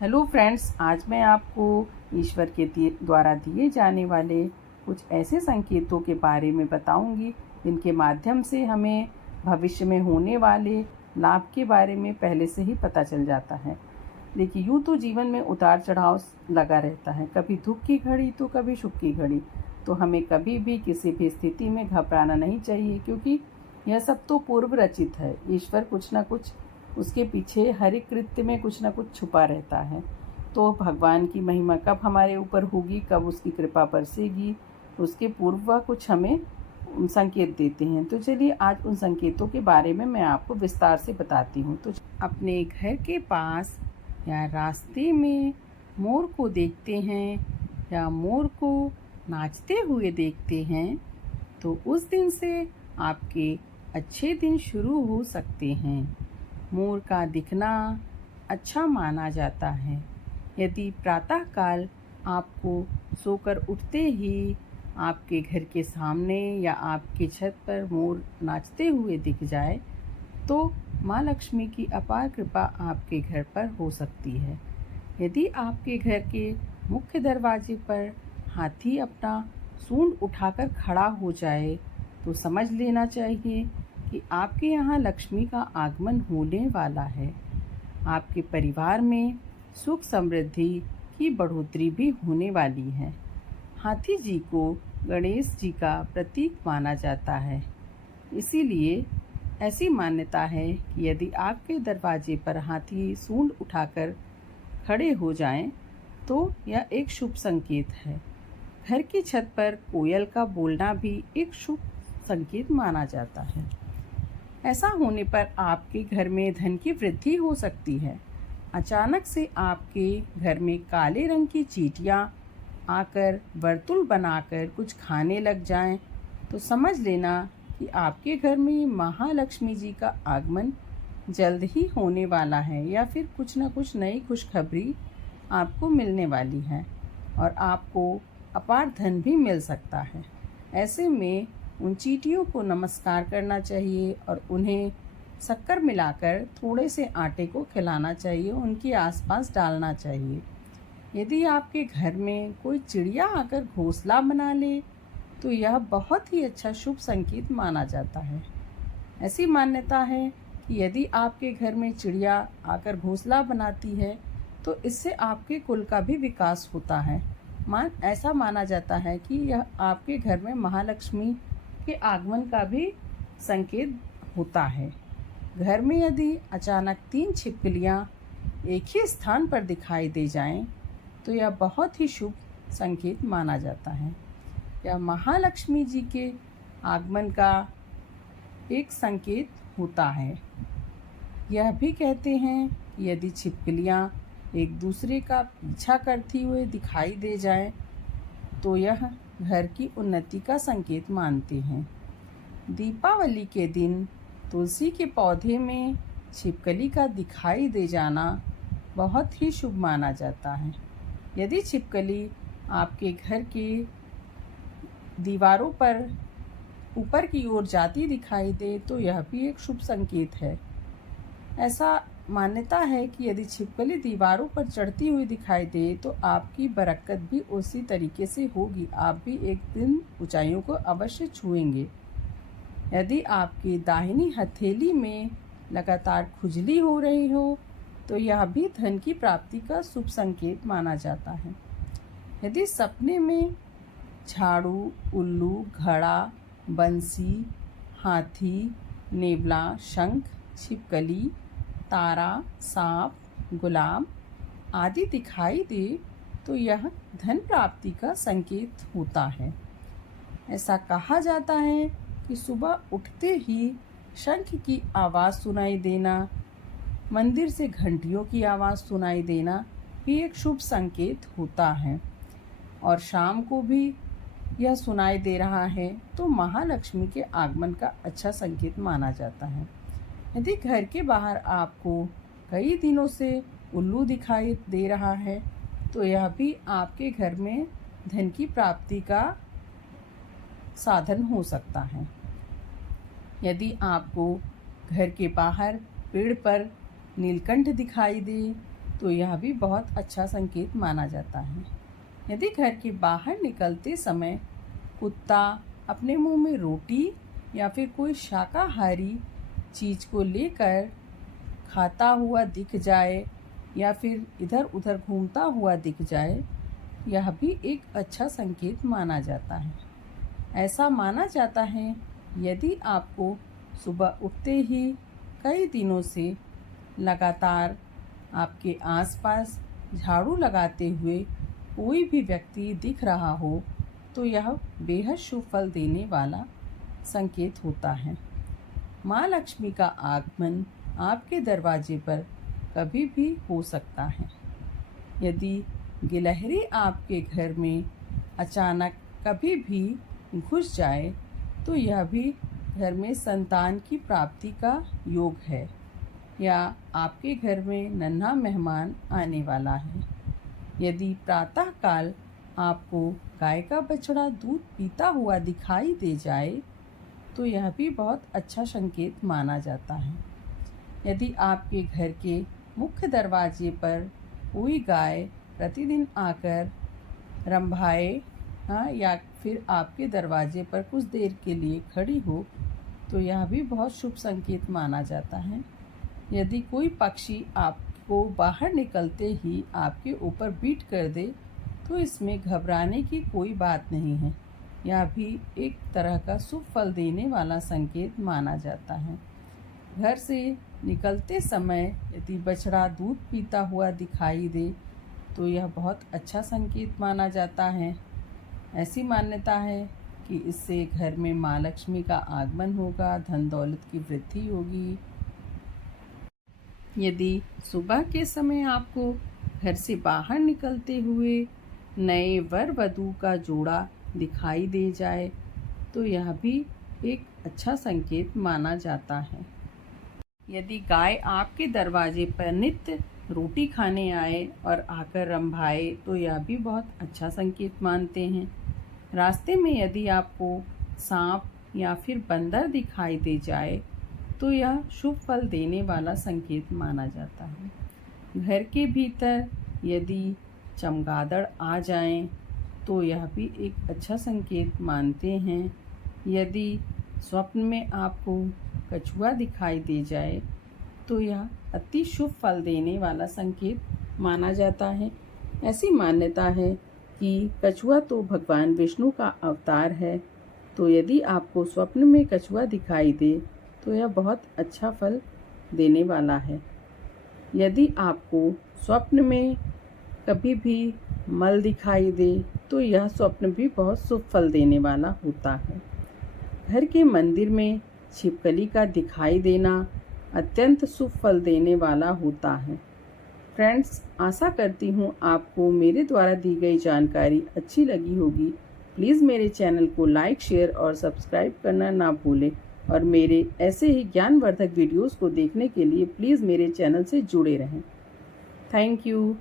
Hello friends, आज मैं आपको ईश्वर के द्वारा दिए जाने वाले कुछ ऐसे संकेतों के बारे में बताऊंगी जिनके माध्यम से हमें भविष्य में होने वाले लाभ के बारे में पहले से ही पता चल जाता है। देखिए, यूँ तो जीवन में उतार चढ़ाव लगा रहता है, कभी दुख की घड़ी तो कभी सुख की घड़ी। तो हमें कभी भी किसी भी स्थिति में घबराना नहीं चाहिए, क्योंकि यह सब तो पूर्व रचित है। ईश्वर कुछ ना कुछ, उसके पीछे हर एक कृत्य में कुछ ना कुछ छुपा रहता है। तो भगवान की महिमा कब हमारे ऊपर होगी, कब उसकी कृपा बरसेगी, उसके पूर्व वह कुछ हमें संकेत देते हैं। तो चलिए आज उन संकेतों के बारे में मैं आपको विस्तार से बताती हूँ। तो अपने घर के पास या रास्ते में मोर को देखते हैं या मोर को नाचते हुए देखते हैं, तो उस दिन से आपके अच्छे दिन शुरू हो सकते हैं। मोर का दिखना अच्छा माना जाता है। यदि प्रातःकाल आपको सोकर उठते ही आपके घर के सामने या आपके छत पर मोर नाचते हुए दिख जाए, तो माँ लक्ष्मी की अपार कृपा आपके घर पर हो सकती है। यदि आपके घर के मुख्य दरवाजे पर हाथी अपना सूंड उठाकर खड़ा हो जाए, तो समझ लेना चाहिए कि आपके यहाँ लक्ष्मी का आगमन होने वाला है। आपके परिवार में सुख समृद्धि की बढ़ोतरी भी होने वाली है। हाथी जी को गणेश जी का प्रतीक माना जाता है, इसीलिए ऐसी मान्यता है कि यदि आपके दरवाजे पर हाथी सूंड उठाकर खड़े हो जाएं, तो यह एक शुभ संकेत है। घर की छत पर कोयल का बोलना भी एक शुभ संकेत माना जाता है। ऐसा होने पर आपके घर में धन की वृद्धि हो सकती है। अचानक से आपके घर में काले रंग की चींटियां आकर वर्तुल बनाकर कुछ खाने लग जाएं, तो समझ लेना कि आपके घर में महालक्ष्मी जी का आगमन जल्द ही होने वाला है, या फिर कुछ न कुछ नई खुशखबरी आपको मिलने वाली है और आपको अपार धन भी मिल सकता है। ऐसे में उन चींटियों को नमस्कार करना चाहिए और उन्हें शक्कर मिलाकर थोड़े से आटे को खिलाना चाहिए, उनके आसपास डालना चाहिए। यदि आपके घर में कोई चिड़िया आकर घोंसला बना ले, तो यह बहुत ही अच्छा शुभ संकेत माना जाता है। ऐसी मान्यता है कि यदि आपके घर में चिड़िया आकर घोंसला बनाती है, तो इससे आपके कुल का भी विकास होता है। ऐसा माना जाता है कि यह आपके घर में महालक्ष्मी के आगमन का भी संकेत होता है। घर में यदि अचानक 3 छिपकलियां एक ही स्थान पर दिखाई दे जाएं, तो यह बहुत ही शुभ संकेत माना जाता है। यह महालक्ष्मी जी के आगमन का एक संकेत होता है। यह भी कहते हैं कि यदि छिपकलियां एक दूसरे का पीछा करती हुए दिखाई दे जाएं, तो यह घर की उन्नति का संकेत मानते हैं। दीपावली के दिन तुलसी के पौधे में छिपकली का दिखाई दे जाना बहुत ही शुभ माना जाता है। यदि छिपकली आपके घर के दीवारों पर ऊपर की ओर जाती दिखाई दे, तो यह भी एक शुभ संकेत है। ऐसा मान्यता है कि यदि छिपकली दीवारों पर चढ़ती हुई दिखाई दे, तो आपकी बरकत भी उसी तरीके से होगी। आप भी एक दिन ऊंचाइयों को अवश्य छुएंगे। यदि आपकी दाहिनी हथेली में लगातार खुजली हो रही हो, तो यह भी धन की प्राप्ति का शुभ संकेत माना जाता है। यदि सपने में झाड़ू, उल्लू, घड़ा, बंसी, हाथी, नेवला, शंख, छिपकली, तारा, सांप, गुलाब आदि दिखाई दे, तो यह धन प्राप्ति का संकेत होता है। ऐसा कहा जाता है कि सुबह उठते ही शंख की आवाज़ सुनाई देना, मंदिर से घंटियों की आवाज़ सुनाई देना भी एक शुभ संकेत होता है। और शाम को भी यह सुनाई दे रहा है, तो महालक्ष्मी के आगमन का अच्छा संकेत माना जाता है। यदि घर के बाहर आपको कई दिनों से उल्लू दिखाई दे रहा है, तो यह भी आपके घर में धन की प्राप्ति का साधन हो सकता है। यदि आपको घर के बाहर पेड़ पर नीलकंठ दिखाई दे, तो यह भी बहुत अच्छा संकेत माना जाता है। यदि घर के बाहर निकलते समय कुत्ता अपने मुंह में रोटी या फिर कोई शाकाहारी चीज़ को लेकर खाता हुआ दिख जाए या फिर इधर उधर घूमता हुआ दिख जाए, यह भी एक अच्छा संकेत माना जाता है। ऐसा माना जाता है यदि आपको सुबह उठते ही कई दिनों से लगातार आपके आसपास झाड़ू लगाते हुए कोई भी व्यक्ति दिख रहा हो, तो यह बेहद शुभ फल देने वाला संकेत होता है। माँ लक्ष्मी का आगमन आपके दरवाजे पर कभी भी हो सकता है। यदि गिलहरी आपके घर में अचानक कभी भी घुस जाए, तो यह भी घर में संतान की प्राप्ति का योग है या आपके घर में नन्हा मेहमान आने वाला है। यदि प्रातःकाल आपको गाय का बछड़ा दूध पीता हुआ दिखाई दे जाए, तो यह भी बहुत अच्छा संकेत माना जाता है। यदि आपके घर के मुख्य दरवाजे पर कोई गाय प्रतिदिन आकर रंभाए या फिर आपके दरवाजे पर कुछ देर के लिए खड़ी हो, तो यह भी बहुत शुभ संकेत माना जाता है। यदि कोई पक्षी आपको बाहर निकलते ही आपके ऊपर बीट कर दे, तो इसमें घबराने की कोई बात नहीं है। यह भी एक तरह का शुभ फल देने वाला संकेत माना जाता है। घर से निकलते समय यदि बछड़ा दूध पीता हुआ दिखाई दे, तो यह बहुत अच्छा संकेत माना जाता है। ऐसी मान्यता है कि इससे घर में माँ लक्ष्मी का आगमन होगा, धन दौलत की वृद्धि होगी। यदि सुबह के समय आपको घर से बाहर निकलते हुए नए वर वधू का जोड़ा दिखाई दे जाए, तो यह भी एक अच्छा संकेत माना जाता है। यदि गाय आपके दरवाजे पर नित्य रोटी खाने आए और आकर रंभाए, तो यह भी बहुत अच्छा संकेत मानते हैं। रास्ते में यदि आपको सांप या फिर बंदर दिखाई दे जाए, तो यह शुभ फल देने वाला संकेत माना जाता है। घर के भीतर यदि चमगादड़ आ जाएं, तो यह भी एक अच्छा संकेत मानते हैं। यदि स्वप्न में आपको कछुआ दिखाई दे जाए, तो यह अति शुभ फल देने वाला संकेत माना जाता है। ऐसी मान्यता है कि कछुआ तो भगवान विष्णु का अवतार है, तो यदि आपको स्वप्न में कछुआ दिखाई दे, तो यह बहुत अच्छा फल देने वाला है। यदि आपको स्वप्न में कभी भी मल दिखाई दे, तो यह स्वप्न भी बहुत शुभ फल देने वाला होता है। घर के मंदिर में छिपकली का दिखाई देना अत्यंत शुभ फल देने वाला होता है। फ्रेंड्स, आशा करती हूँ आपको मेरे द्वारा दी गई जानकारी अच्छी लगी होगी। प्लीज़ मेरे चैनल को लाइक, शेयर और सब्सक्राइब करना ना भूलें और मेरे ऐसे ही ज्ञानवर्धक वीडियोस को देखने के लिए प्लीज़ मेरे चैनल से जुड़े रहें। Thank you.